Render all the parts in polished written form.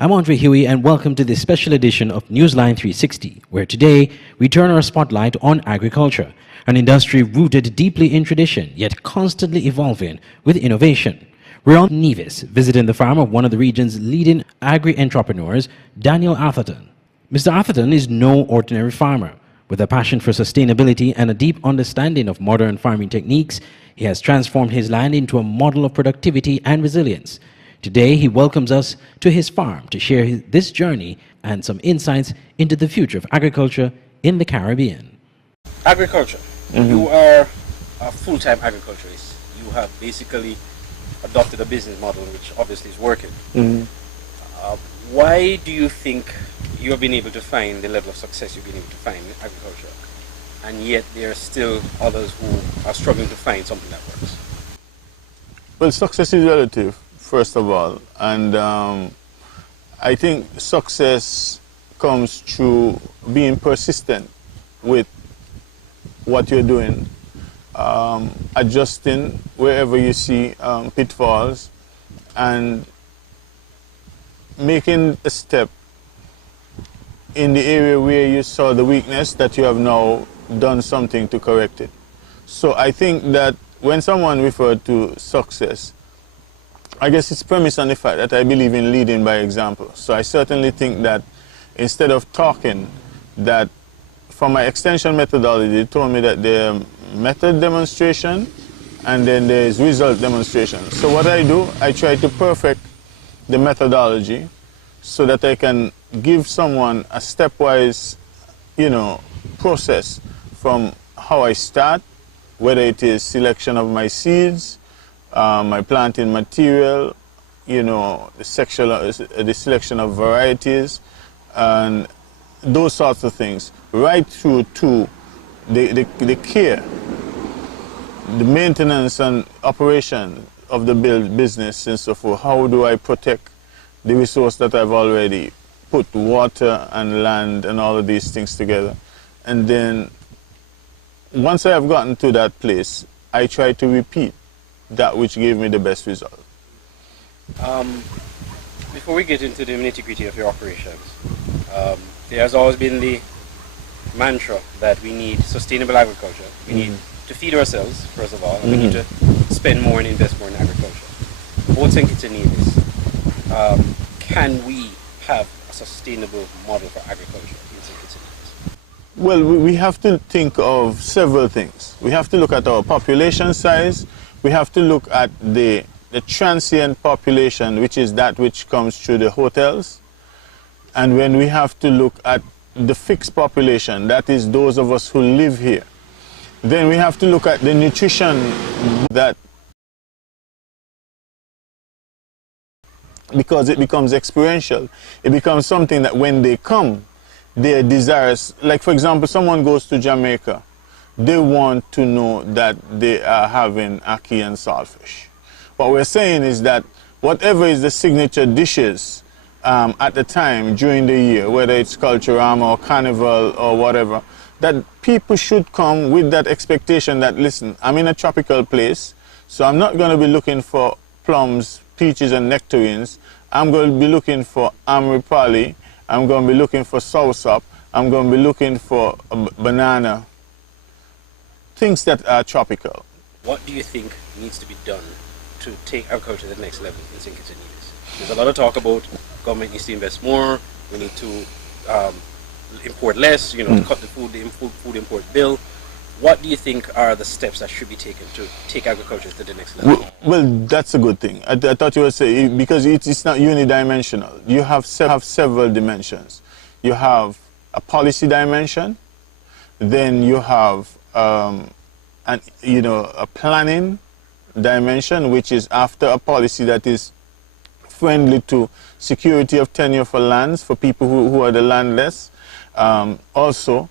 I'm Andre Huey, and welcome to this special edition of Newsline 360, where today we turn our spotlight on agriculture, an industry rooted deeply in tradition, yet constantly evolving with innovation. We're on Nevis, visiting the farm of one of the region's leading agri-entrepreneurs, Daniel Arthurton. Mr. Arthurton is no ordinary farmer. With a passion for sustainability and a deep understanding of modern farming techniques, he has transformed his land into a model of productivity and resilience. Today, he welcomes us to his farm to share this journey and some insights into the future of agriculture in the Caribbean. Agriculture. You are a full-time agriculturist. You have basically adopted a business model which obviously is working. Why do you think you have been able to find the level of success you've been able to find in agriculture, and yet there are still others who are struggling to find something that works? Well, success is relative, first of all, and I think success comes through being persistent with what you're doing, adjusting wherever you see pitfalls, and making a step in the area where you saw the weakness that you have now done something to correct it. So I think that when someone referred to success, I guess it's premised on the fact that I believe in leading by example. So I certainly think that instead of talking, that for my extension methodology, they told me that there's method demonstration and then there's result demonstration. So what I do, I try to perfect the methodology so that I can give someone a stepwise, process from how I start, whether it is selection of my seeds, my planting material, the selection of varieties, and those sorts of things, right through to the care, the maintenance and operation of the business and so forth. How do I protect the resource that I've already put, water and land and all of these things together? And then once I have gotten to that place, I try to repeat that which gave me the best result. Before we get into the nitty-gritty of your operations, there has always been the mantra that we need sustainable agriculture. We need to feed ourselves, first of all, and we need to spend more and invest more in agriculture. Both St. Kitts and Nevis, can we have a sustainable model for agriculture in St. Kitts and Nevis? Well, we have to think of several things. We have to look at our population size. We have to look at the transient population, which is that which comes through the hotels. And when we have to look at the fixed population, that is those of us who live here. Then we have to look at the nutrition that, because it becomes experiential. It becomes something that when they come, they're desirous. Like, for example, someone goes to Jamaica, they want to know that they are having ackee and saltfish. What we're saying is that whatever is the signature dishes at the time during the year, whether it's Culturama or Carnival or whatever, that people should come with that expectation that, listen, I'm in a tropical place, so I'm not going to be looking for plums, peaches and nectarines. I'm going to be looking for amripali, I'm going to be looking for soursop, I'm going to be looking for a banana, things that are tropical. What do you think needs to be done to take agriculture to the next level in St. Kitts and Nevis? There's a lot of talk about government needs to invest more, we need to import less, to cut the food import bill. What do you think are the steps that should be taken to take agriculture to the next level? Well, that's a good thing. I thought you were saying, because it's not unidimensional. You have several dimensions. You have a policy dimension, then you have a planning dimension, which is after a policy that is friendly to security of tenure for lands for people who are the landless. Also,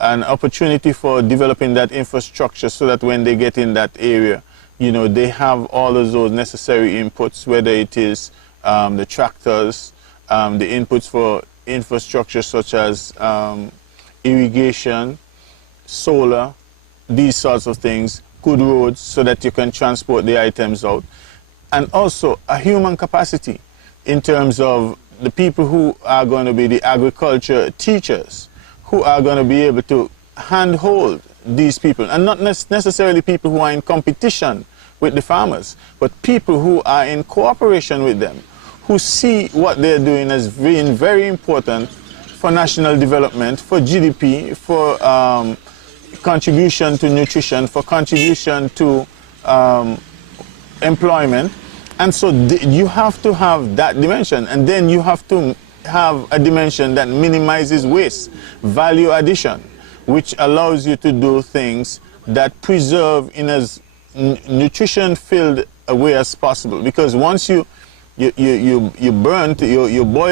an opportunity for developing that infrastructure so that when they get in that area, they have all of those necessary inputs, whether it is the tractors, the inputs for infrastructure such as irrigation, solar, these sorts of things, good roads so that you can transport the items out. And also a human capacity in terms of the people who are going to be the agriculture teachers, who are going to be able to handhold these people, and not necessarily people who are in competition with the farmers, but people who are in cooperation with them, who see what they're doing as being very important for national development, for GDP, for contribution to nutrition, for contribution to employment. And so you have to have that dimension, and then you have to have a dimension that minimizes waste, value addition, which allows you to do things that preserve in as nutrition-filled a way as possible. Because once you boil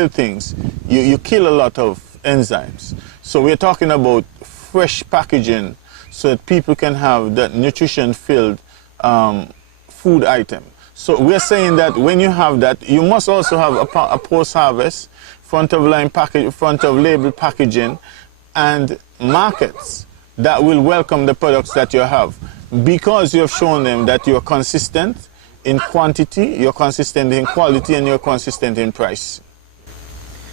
things, you kill a lot of enzymes. So we're talking about fresh packaging so that people can have that nutrition-filled food item. So we're saying that when you have that, you must also have a post-harvest, front-of-label packaging, and markets that will welcome the products that you have, because you have shown them that you're consistent in quantity, you're consistent in quality, and you're consistent in price.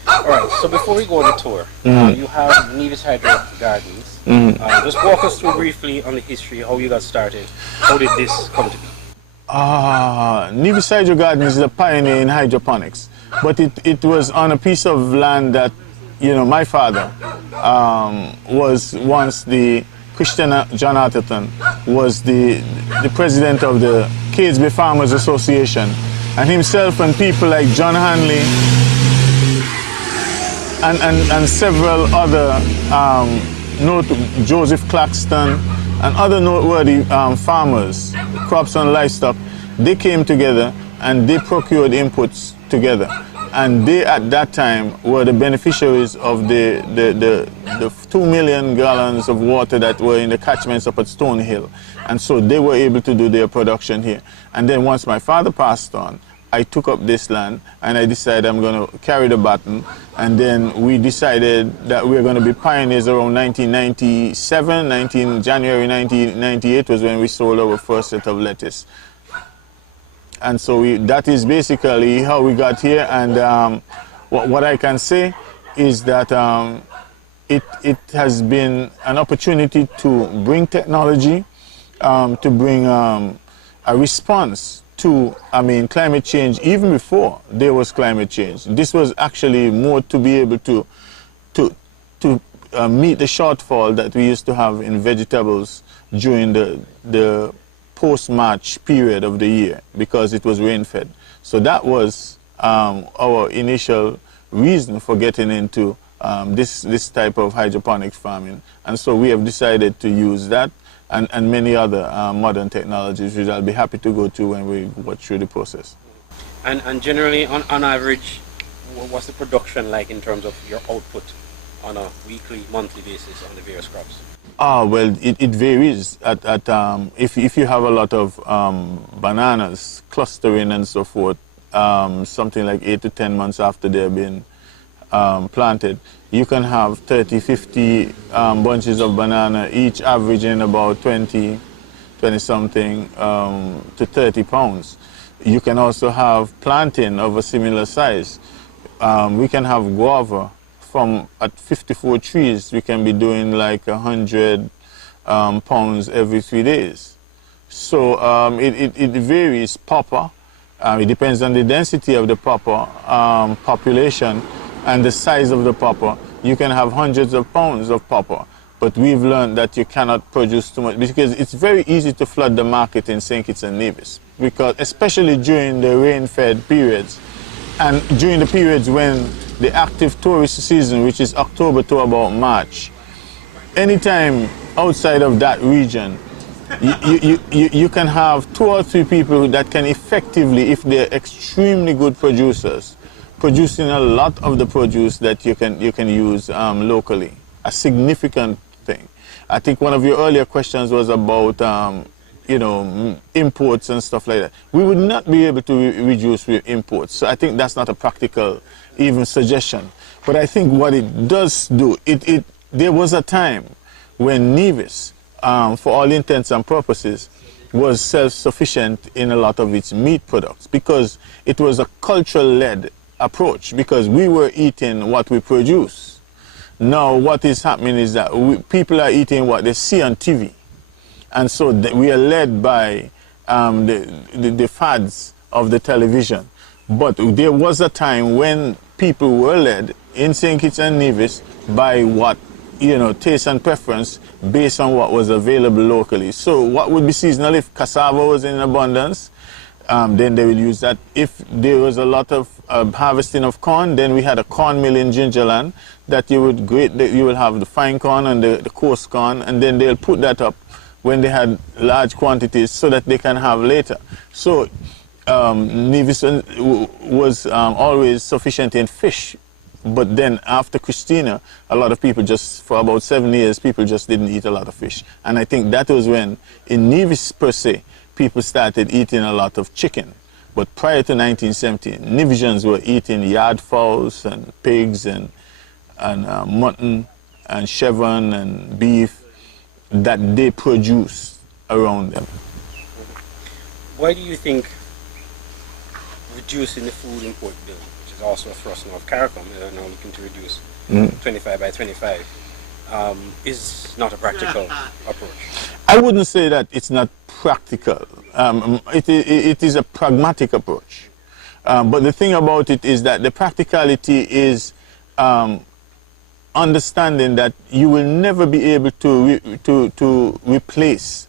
All right, so before we go on the tour, you have Nevis Hydro Gardens. Just walk us through briefly on the history, how you got started. How did this come to be? Nevis Hydro Gardens is a pioneer in hydroponics, but it was on a piece of land that, you know, my father was once Christian John Arthurton was the president of the Cades Bay Farmers Association, and himself and people like John Hanley and several other, Joseph Claxton and other noteworthy farmers, crops and livestock, they came together and they procured inputs together. And they, at that time, were the beneficiaries of the 2 million gallons of water that were in the catchments up at Stonehill. And so they were able to do their production here. And then once my father passed on, I took up this land and I decided I'm going to carry the baton. And then we decided that we were going to be pioneers around 1997. January 1998 was when we sold our first set of lettuce. And so that is basically how we got here. And what I can say is that it has been an opportunity to bring technology, to bring a response to, climate change, even before there was climate change. This was actually more to be able to meet the shortfall that we used to have in vegetables during the post-March period of the year, because it was rain-fed. So that was our initial reason for getting into this type of hydroponics farming. And so we have decided to use that and many other modern technologies, which I'll be happy to go to when we go through the process. And generally, on average, what's the production like in terms of your output on a weekly, monthly basis on the various crops? Well, it varies. If you have a lot of bananas clustering and so forth, something like 8 to 10 months after they've been planted, you can have 30, 50 bunches of banana, each averaging about 20 something to 30 pounds. You can also have plantain of a similar size. We can have guava. At 54 trees, we can be doing like 100 pounds every 3 days. So it varies. Pawpaw, it depends on the density of the pawpaw population and the size of the pawpaw. You can have hundreds of pounds of pawpaw, but we've learned that you cannot produce too much, because it's very easy to flood the market in St. Kitts and Nevis, because especially during the rain-fed periods and during the periods when the active tourist season, which is October to about March. Anytime outside of that region, you can have 2 or 3 people that can effectively, if they're extremely good producers, producing a lot of the produce that you can use locally. A significant thing. I think one of your earlier questions was about imports and stuff like that. We would not be able to reduce imports. So I think that's not a practical even suggestion. But I think what it does do, there was a time when Nevis, for all intents and purposes, was self-sufficient in a lot of its meat products, because it was a cultural-led approach because we were eating what we produce. Now what is happening is that people are eating what they see on TV. And so we are led by the fads of the television. But there was a time when people were led in St. Kitts and Nevis by what, taste and preference based on what was available locally. So what would be seasonal? If cassava was in abundance, then they will use that. If there was a lot of harvesting of corn, then we had a corn mill in Gingerland that you will have the fine corn and the coarse corn, and then they'll put that up when they had large quantities so that they can have later. So Nevis was always sufficient in fish, but then after Christina, a lot of people for about 7 years, people just didn't eat a lot of fish. And I think that was when, in Nevis per se, people started eating a lot of chicken. But prior to 1970, Nevisians were eating yard fowls and pigs and mutton and chevron and beef that they produce around them. Why do you think reducing the food import bill, which is also a thrust now of CARICOM, they are now looking to reduce 25 by 25, is not a practical approach? I wouldn't say that it's not practical. It is a pragmatic approach. But the thing about it is that the practicality is understanding that you will never be able to replace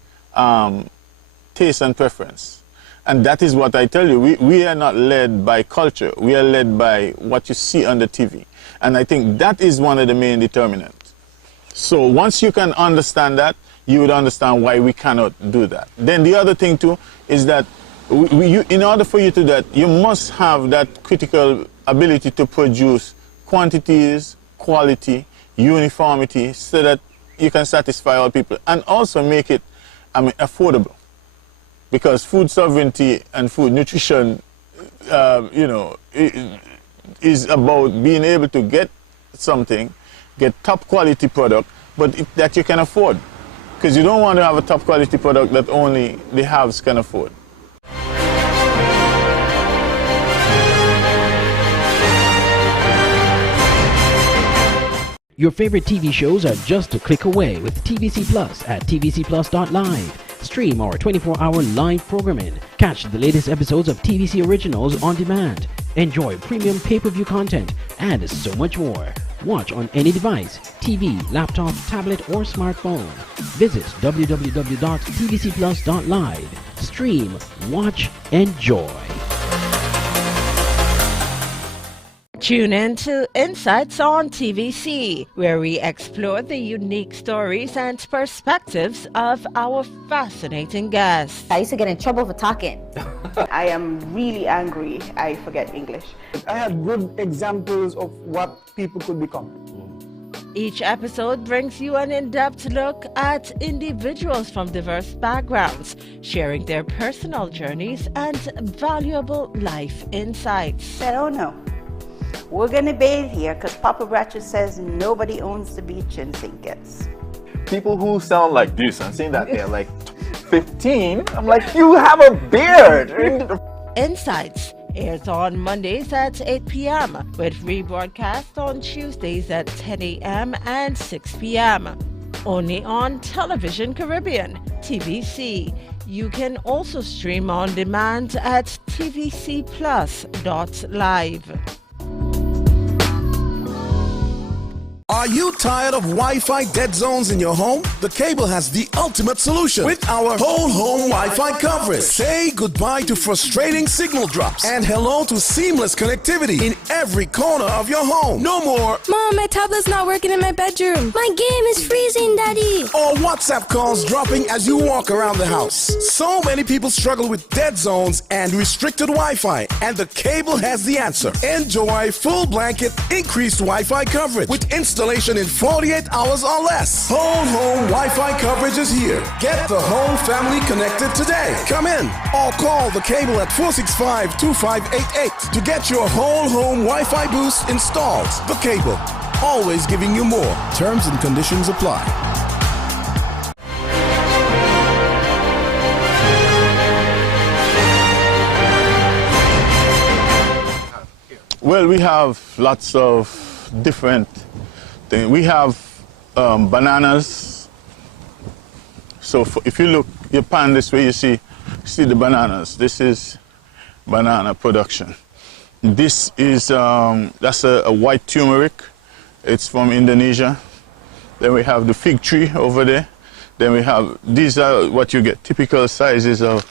taste and preference. And that is what I tell you. We are not led by culture. We are led by what you see on the TV. And I think that is one of the main determinants. So once you can understand that, you would understand why we cannot do that. Then the other thing too is that in order for you to do that, you must have that critical ability to produce quantities, quality, uniformity, so that you can satisfy all people and also make it affordable. Because food sovereignty and food nutrition, is about being able to get something, get top quality product, but that you can afford. Because you don't want to have a top quality product that only the haves can afford. Your favorite TV shows are just a click away with TVC Plus at tvcplus.live. Stream our 24-hour live programming. Catch the latest episodes of TVC Originals on demand. Enjoy premium pay-per-view content and so much more. Watch on any device, TV, laptop, tablet, or smartphone. Visit www.tvcplus.live. Stream, watch, enjoy. Tune in to Insights on TVC, where we explore the unique stories and perspectives of our fascinating guests. I used to get in trouble for talking. I am really angry. I forget English. I had good examples of what people could become. Each episode brings you an in-depth look at individuals from diverse backgrounds, sharing their personal journeys and valuable life insights. I don't know. We're going to bathe here because Papa Bratcher says nobody owns the beach in St. Kitts. People who sound like this and saying that they're like 15, I'm like, you have a beard. Insights airs on Mondays at 8 p.m. with rebroadcast on Tuesdays at 10 a.m. and 6 p.m. Only on Television Caribbean, TVC. You can also stream on demand at tvcplus.live. Are you tired of Wi-Fi dead zones in your home? The Cable has the ultimate solution with our whole home Wi-Fi coverage. Say goodbye to frustrating signal drops and hello to seamless connectivity in every corner of your home. No more Mom, my tablet's not working in my bedroom. My game is freezing, Daddy. or WhatsApp calls dropping as you walk around the house. So many people struggle with dead zones and restricted Wi-Fi, and the Cable has the answer. Enjoy full blanket increased Wi-Fi coverage with installation in 48 hours or less. Whole home Wi-Fi coverage is here. Get the whole family connected today. Come in or call the Cable at 465-2588 to get your whole home Wi-Fi boost installed. The Cable, always giving you more. Terms and conditions apply. Well, we have lots of different things. We have bananas. So if you look your pan this way, you see the bananas. This is banana production. This is that's a white turmeric. It's from Indonesia. Then we have the fig tree over there. Then we have, these are what you get, typical sizes of,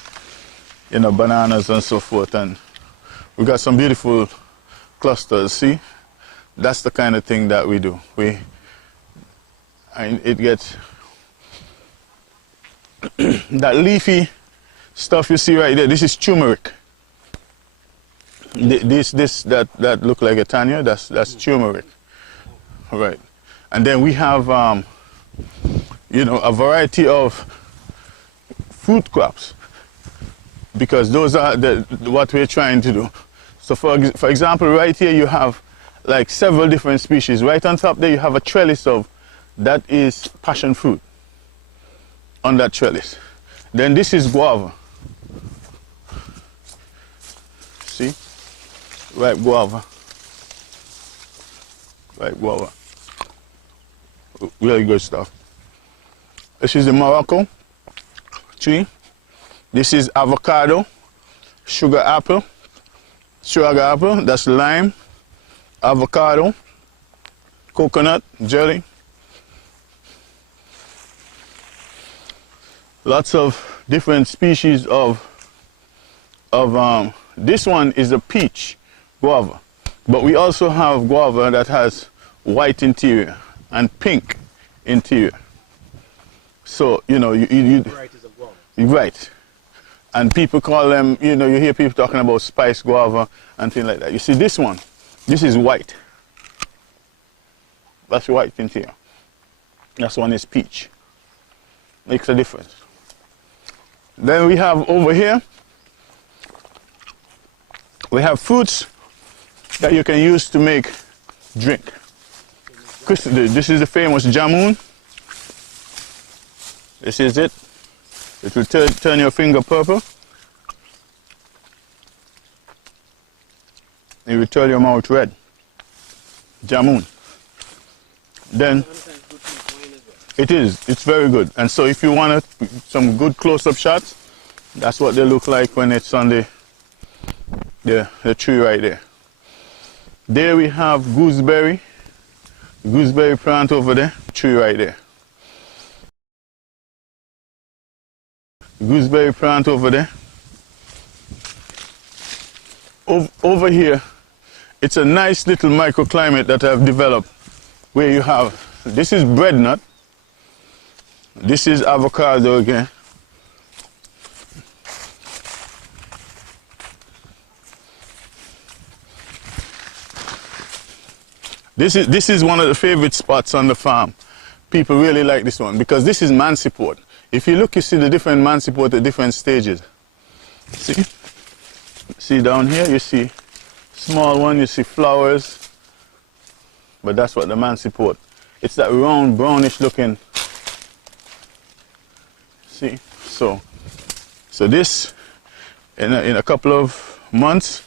you know, bananas and so forth. And we got some beautiful clusters. See, that's the kind of thing that we do. It gets that leafy stuff you see right there. This is turmeric. That look like a tanya. That's turmeric. All right. And then we have, you know, a variety of fruit crops, because those are what we're trying to do. So for example, right here you have like several different species. Right on top there you have a trellis of, that is passion fruit on that trellis. Then this is guava. See? Ripe guava. Ripe guava. Really good stuff. This is the Morocco tree. This is avocado, sugar apple, that's lime, avocado, coconut, jelly. Lots of different species of this one is a peach guava, but we also have guava that has white interior and pink interior. So, you know, Varieties of guava. Right. And people call them, you know, you hear people talking about spice guava and things like that. You see this one, this is white. That's white interior. This one is peach. Makes a difference. Then we have over here, we have fruits that you can use to make drink. This is the famous jamun. This is it. It will turn your finger purple. It will turn your mouth red. Jamun. Then it is. It's very good. And so if you want some good close-up shots, that's what they look like when it's on the tree right there. There we have gooseberry. Gooseberry plant over there, tree right there. Gooseberry plant over there. Over here, it's a nice little microclimate that I've developed where you have, this is bread nut, this is avocado again. This is one of the favorite spots on the farm. People really like this one because this is man support. If you look, you see the different man support at different stages. See down here, you see small one, you see flowers, but that's what the man support. It's that round, brownish looking. See, so this in a couple of months,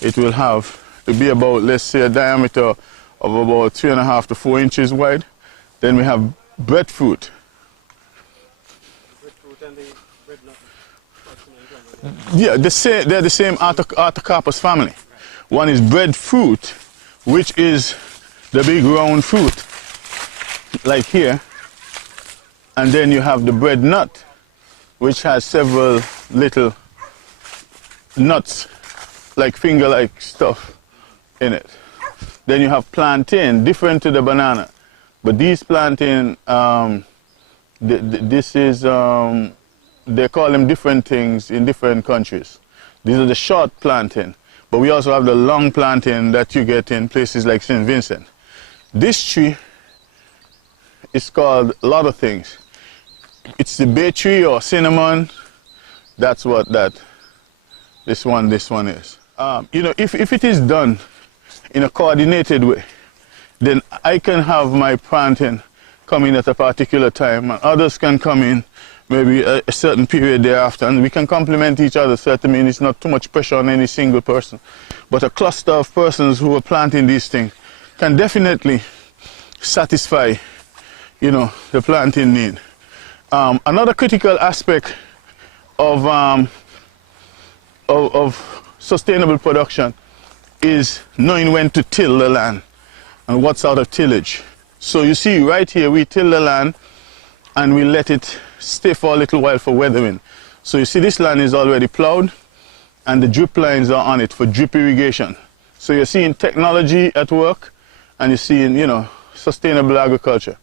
it will have to be about, let's say, a diameter of about 3.5 to 4 inches wide. Then we have breadfruit. Yeah, they're the same Artocarpus family. One is breadfruit, which is the big round fruit, like here. And then you have the bread nut, which has several little nuts, like finger-like stuff in it. Then you have plantain, different to the banana. But these plantain, this is, they call them different things in different countries. These are the short plantain. But we also have the long plantain that you get in places like St. Vincent. This tree is called a lot of things. It's the bay tree or cinnamon. That's what this one is. You know, if it is done in a coordinated way, then I can have my planting come in at a particular time and others can come in maybe a certain period thereafter, and we can complement each other. So that means it's not too much pressure on any single person. But a cluster of persons who are planting these things can definitely satisfy, you know, the planting need. Another critical aspect of sustainable production is knowing when to till the land and what's out of tillage. So you see right here, we till the land and we let it stay for a little while for weathering. So you see this land is already plowed and the drip lines are on it for drip irrigation. So you're seeing technology at work and you're seeing, you know, sustainable agriculture,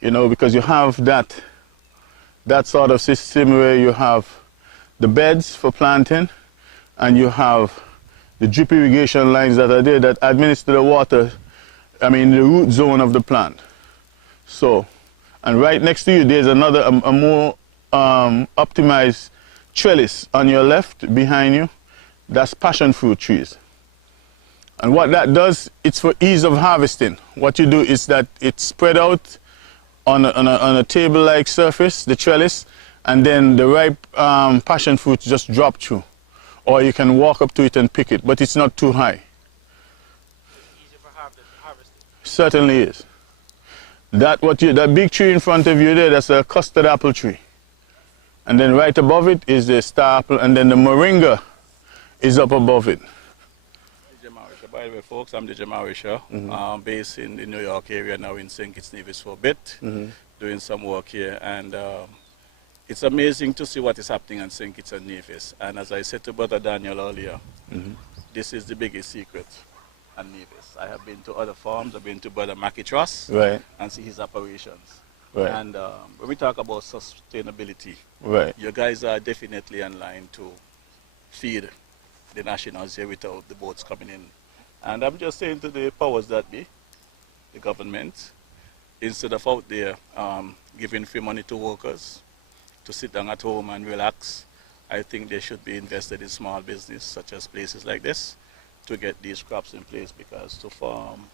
you know, because you have that sort of system where you have the beds for planting and you have the drip irrigation lines that are there that administer the water, I mean, the root zone of the plant. So, and right next to you, there's another, a more optimized trellis on your left behind you. That's passion fruit trees. And what that does, it's for ease of harvesting. What you do is that it's spread out on a table-like surface, the trellis, and then the ripe passion fruits just drop through. Or you can walk up to it and pick it, but it's not too high. Easier for harvesting? Certainly is. That big tree in front of you there, that's a custard apple tree. And then right above it is the star apple, and then the moringa is up above it. By the way, folks, I'm DJ Marisha, based in the New York area now in St. Kitts Nevis for a bit, doing some work here. And it's amazing to see what is happening in St. Kitts and Nevis. And as I said to Brother Daniel earlier, this is the biggest secret at Nevis. I have been to other farms, I've been to Brother Mackie Truss and see his operations. And when we talk about sustainability, you guys are definitely in line to feed the nationals here without the boats coming in. And I'm just saying to the powers that be, the government, instead of out there giving free money to workers to sit down at home and relax, I think they should be invested in small business such as places like this to get these crops in place, because to farm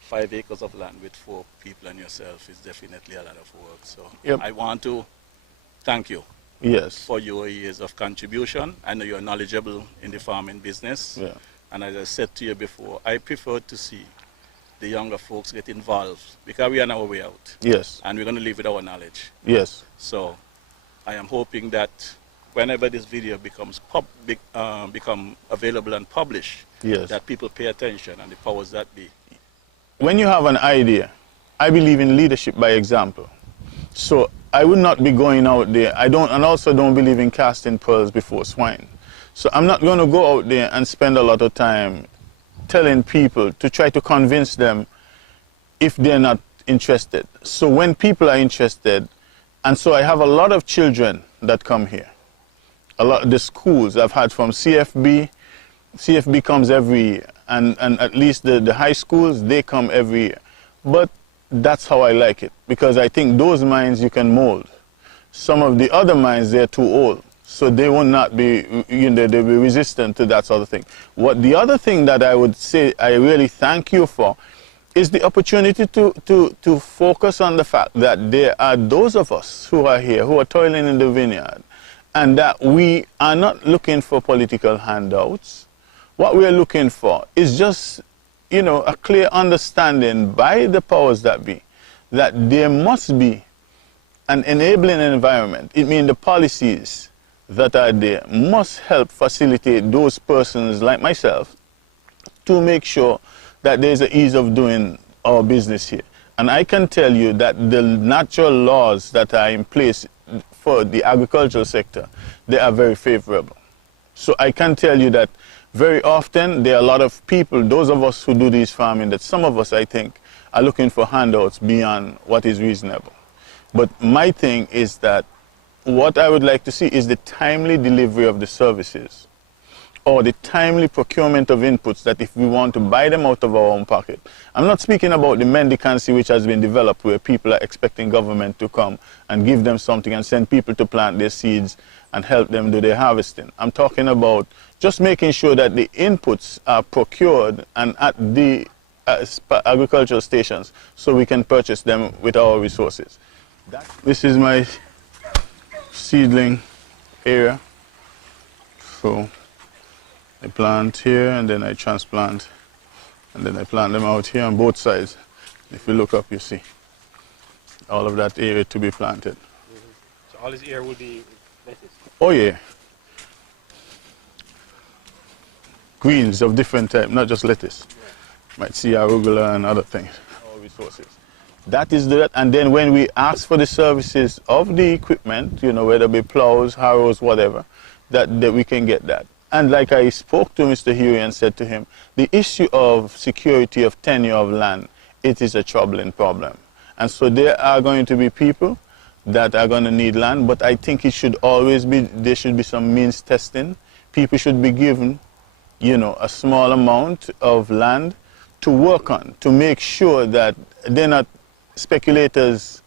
5 acres of land with 4 people and yourself is definitely a lot of work. So I want to thank you for your years of contribution. I know you're knowledgeable in the farming business. And as I said to you before, I prefer to see the younger folks get involved because we are on our way out. And we're going to live with our knowledge. So I am hoping that whenever this video becomes become available and published, that people pay attention and the powers that be. When you have an idea, I believe in leadership by example. So I would not be going out there. I also don't believe in casting pearls before swine. So I'm not going to go out there and spend a lot of time telling people to try to convince them if they're not interested. So when people are interested, and so I have a lot of children that come here. A lot of the schools I've had from CFB comes every year, and at least the high schools, they come every year. But that's how I like it, because I think those minds you can mold. Some of the other minds, they're too old. So they will not be, they'll be resistant to that sort of thing. The other thing that I would say I really thank you for is the opportunity to focus on the fact that there are those of us who are here, who are toiling in the vineyard, and that we are not looking for political handouts. What we are looking for is just, a clear understanding by the powers that be that there must be an enabling environment. It means the policies that are there must help facilitate those persons like myself to make sure that there's an ease of doing our business here. And I can tell you that the natural laws that are in place for the agricultural sector, they are very favorable. So I can tell you that very often there are a lot of people, those of us who do this farming, that some of us, I think, are looking for handouts beyond what is reasonable. But my thing is that what I would like to see is the timely delivery of the services, or the timely procurement of inputs, that if we want to buy them out of our own pocket. I'm not speaking about the mendicancy which has been developed where people are expecting government to come and give them something and send people to plant their seeds and help them do their harvesting. I'm talking about just making sure that the inputs are procured and at the agricultural stations so we can purchase them with our resources. This is my seedling area. So I plant here and then I transplant, and then I plant them out here on both sides. If you look up, you see all of that area to be planted. So all this area will be lettuce? Oh yeah. Greens of different type, not just lettuce. Might see arugula and other things, all resources. That is that, and then when we ask for the services of the equipment, you know, whether it be plows, harrows, whatever, that we can get that. And like I spoke to Mr. Huey and said to him, the issue of security of tenure of land, it is a troubling problem. And so there are going to be people that are going to need land, but I think it should always be, there should be some means testing. People should be given, you know, a small amount of land to work on, to make sure that they're not speculators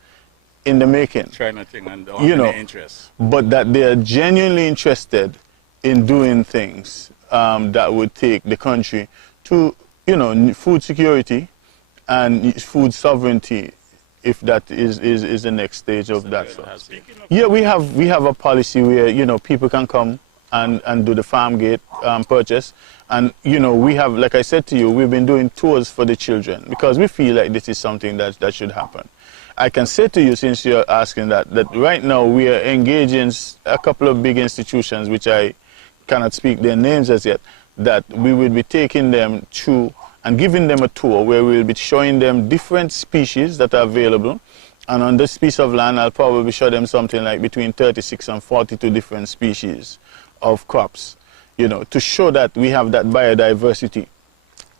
in the making. Trying to think and you know, interest. But that they are genuinely interested in doing things that would take the country to, you know, food security and food sovereignty, if that is the next stage of that. So. Yeah, we have a policy where, you know, people can come and do the farm gate purchase. And, you know, we have, like I said to you, we've been doing tours for the children because we feel like this is something that should happen. I can say to you, since you're asking that right now we are engaging a couple of big institutions, which I cannot speak their names as yet, that we will be taking them to and giving them a tour where we'll be showing them different species that are available. And on this piece of land, I'll probably show them something like between 36 and 42 different species of crops, you know, to show that we have that biodiversity.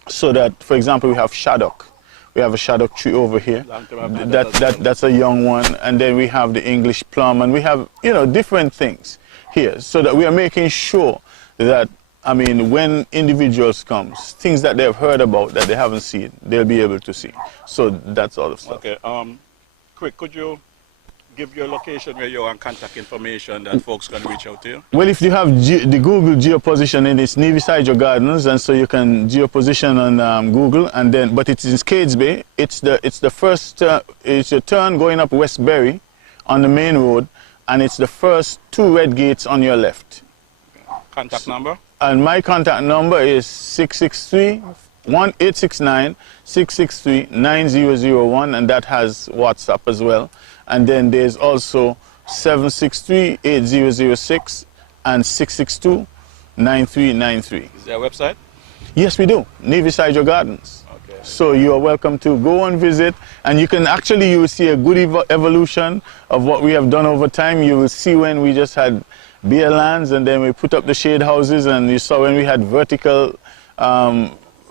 So that, for example, we have shaddock. We have a shaddock tree over here. That's a young one. And then we have the English plum, and we have, you know, different things here. So that we are making sure that, I mean, when individuals come, things that they've heard about that they haven't seen, they'll be able to see. So that's all the stuff. Okay, quick, could you give your location where you are and contact information that folks can reach out to you? Well, if you have the Google geopositioning, it's Nevis Hydro Gardens, and so you can geoposition on Google, and then, but it's in Cades Bay. It's the first, it's your turn going up Westbury on the main road, and it's the first two red gates on your left. Contact number? And my contact number is 663-663-9001, and that has WhatsApp as well. And then there's also 763-8006 and 662-9393. Is there a website? Yes, we do. Nevis Hydro Gardens. Okay. So you are welcome to go and visit, and you can actually, you will see a good evolution of what we have done over time. You will see when we just had bare lands, and then we put up the shade houses, and you saw when we had vertical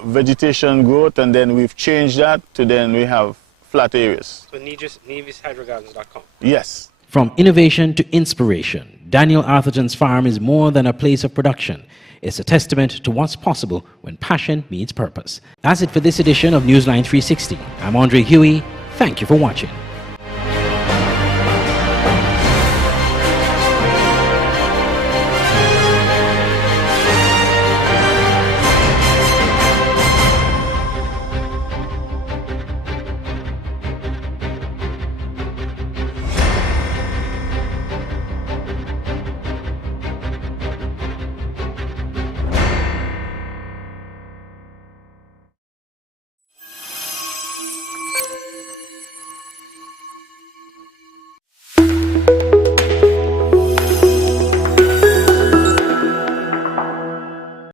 vegetation growth, and then we've changed that to then we have flat areas. So NevisHydroGardens.com. Yes. From innovation to inspiration, Daniel Arthurton's farm is more than a place of production. It's a testament to what's possible when passion meets purpose. That's it for this edition of Newsline 360. I'm Andre Huey. Thank you for watching.